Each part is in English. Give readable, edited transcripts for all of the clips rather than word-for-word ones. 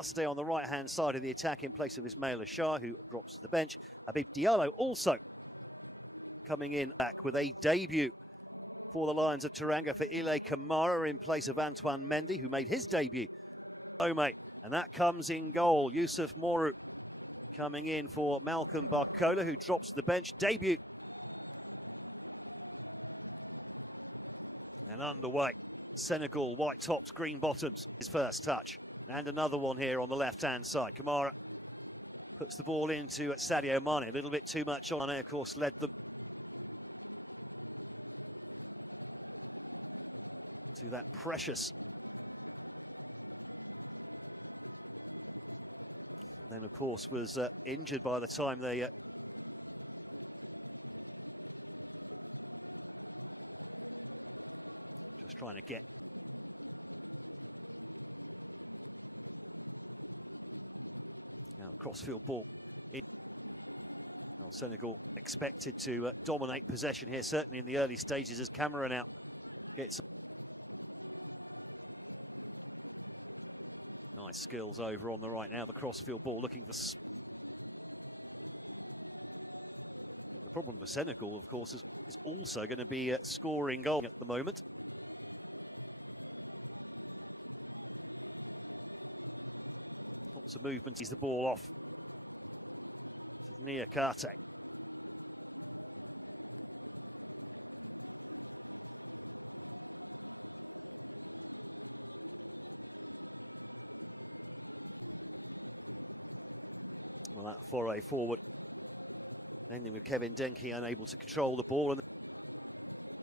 Stay on the right-hand side of the attack in place of Ismail Ashar, who drops to the bench. Habib Diallo also coming in back with a debut for the Lions of Teranga for Ile Kamara in place of Antoine Mendy, who made his debut. And that comes in goal. Yusuf Moru coming in for Malcolm Barcola, who drops to the bench. Debut. And underway. Senegal, white tops, green bottoms. His first touch. And another one here on the left-hand side. Kamara puts the ball into Sadio Mane. A little bit too much on. Mane, of course, led them to that precious. And then, of course, was injured by the time they just trying to get now crossfield ball. Well, Senegal expected to dominate possession here, certainly in the early stages, as Cameroon now gets nice skills over on the right now. The crossfield ball looking for. The problem for Senegal, of course, is also going to be scoring goal at the moment. Lots of movement. He's the ball off to Niakate. Well, that foray forward, ending with Kevin Denke unable to control the ball and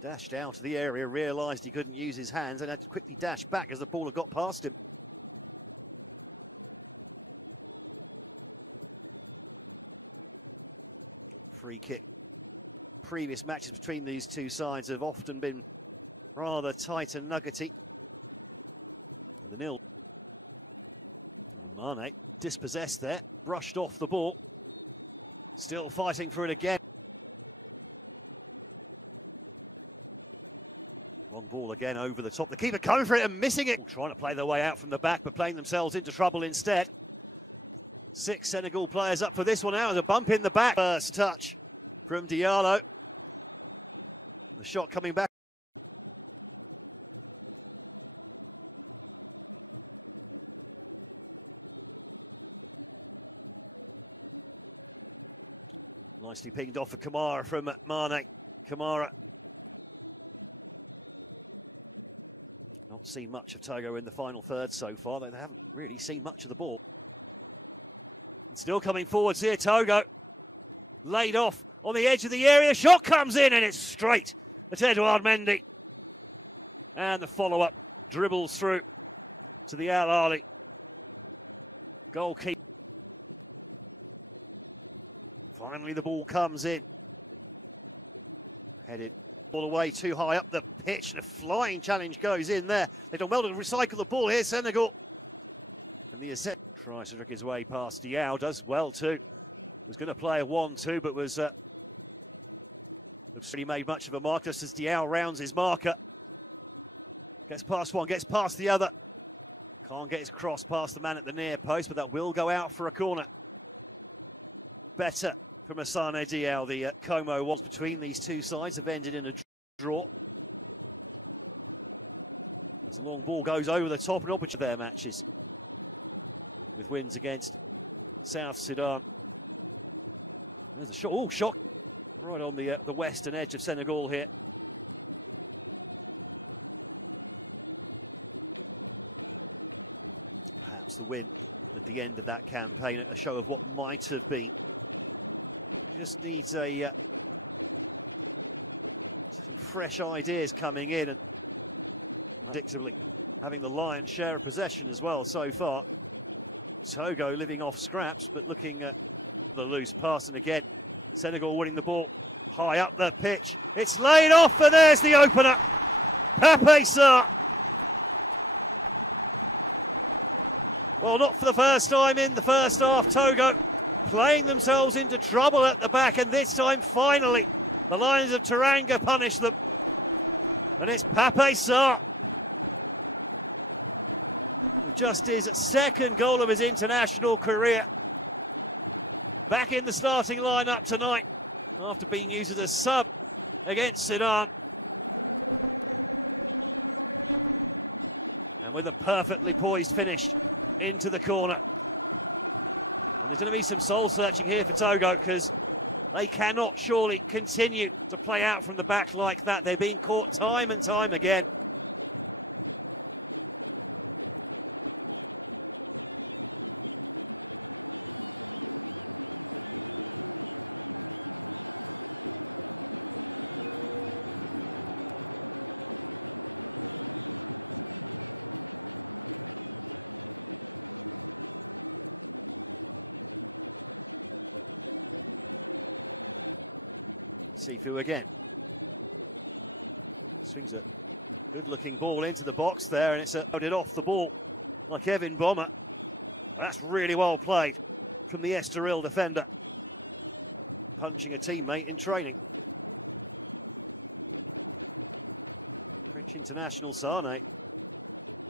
dashed out of the area, realised he couldn't use his hands and had to quickly dash back as the ball had got past him. Free kick. Previous matches between these two sides have often been rather tight and nuggety. And the nil. Mane dispossessed there, brushed off the ball. Still fighting for it again. Long ball again over the top. The keeper coming for it and missing it. Trying to play their way out from the back, but playing themselves into trouble instead. 6 Senegal players up for this one now. There's a bump in the back. First touch from Diallo. The shot coming back. Nicely pinged off for Kamara from Mane. Kamara. Not seen much of Togo in the final third so far. They haven't really seen much of the ball. And still coming forwards here, Togo. Laid off on the edge of the area. Shot comes in and it's straight at Edouard Mendy. And the follow-up dribbles through to the Al Ahly goalkeeper. Finally, the ball comes in. Headed all the way too high up the pitch. And a flying challenge goes in there. They've done well to recycle the ball here, Senegal. And the Azet tries to trick his way past Diao. Does well too. Was going to play a 1-2, but was looks really made much of a mark just as Diao rounds his marker. Gets past one, gets past the other. Can't get his cross past the man at the near post, but that will go out for a corner. Better from Asane Diao. The Como was between these two sides have ended in a draw. As the long ball goes over the top and opposite their matches, with wins against South Sudan. There's a shot. Oh, shot right on the western edge of Senegal here. Perhaps the win at the end of that campaign, a show of what might have been. We just needs some fresh ideas coming in, and predictably having the lion's share of possession as well so far. Togo living off scraps, but looking at the loose pass, and again, Senegal winning the ball high up the pitch. It's laid off, and there's the opener. Pape Sarr. Well, not for the first time in the first half, Togo playing themselves into trouble at the back, and this time, finally, the Lions of Teranga punish them. And it's Pape Sarr. with just his second goal of his international career. Back in the starting lineup tonight after being used as a sub against Sudan. And with a perfectly poised finish into the corner. And there's going to be some soul searching here for Togo, because they cannot surely continue to play out from the back like that. They're being caught time and time again. Sifu again. Swings a good-looking ball into the box there, and it's loaded off the ball like Evan Bomber. That's really well played from the Estoril defender. Punching a teammate in training. French international Sane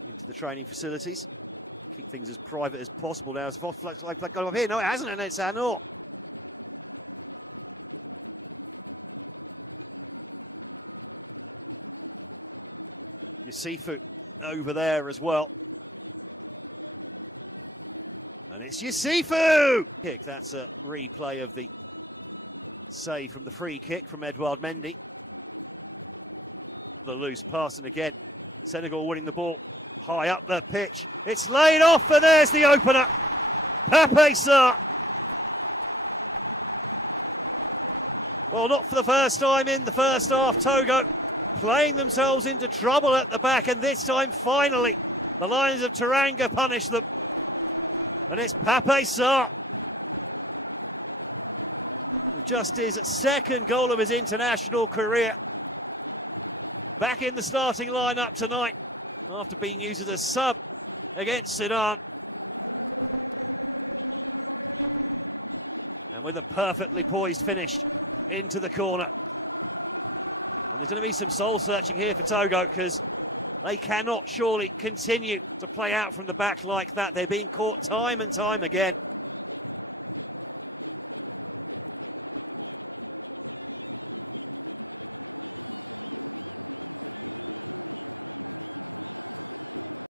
into the training facilities. Keep things as private as possible now. As if flag got up here. No, it hasn't, and it's Anor. Yusufu over there as well. And it's Yusufu! Kick, that's a replay of the save from the free kick from Edouard Mendy. The loose pass, and again, Senegal winning the ball high up the pitch. It's laid off, and there's the opener. Pape Sarr. Well, not for the first time in the first half, Togo playing themselves into trouble at the back, and this time, finally, the Lions of Teranga punish them. And it's Pape Sarr with just his second goal of his international career. Back in the starting lineup tonight after being used as a sub against Sudan. And with a perfectly poised finish into the corner. And there's going to be some soul searching here for Togo, because they cannot surely continue to play out from the back like that. They're being caught time and time again.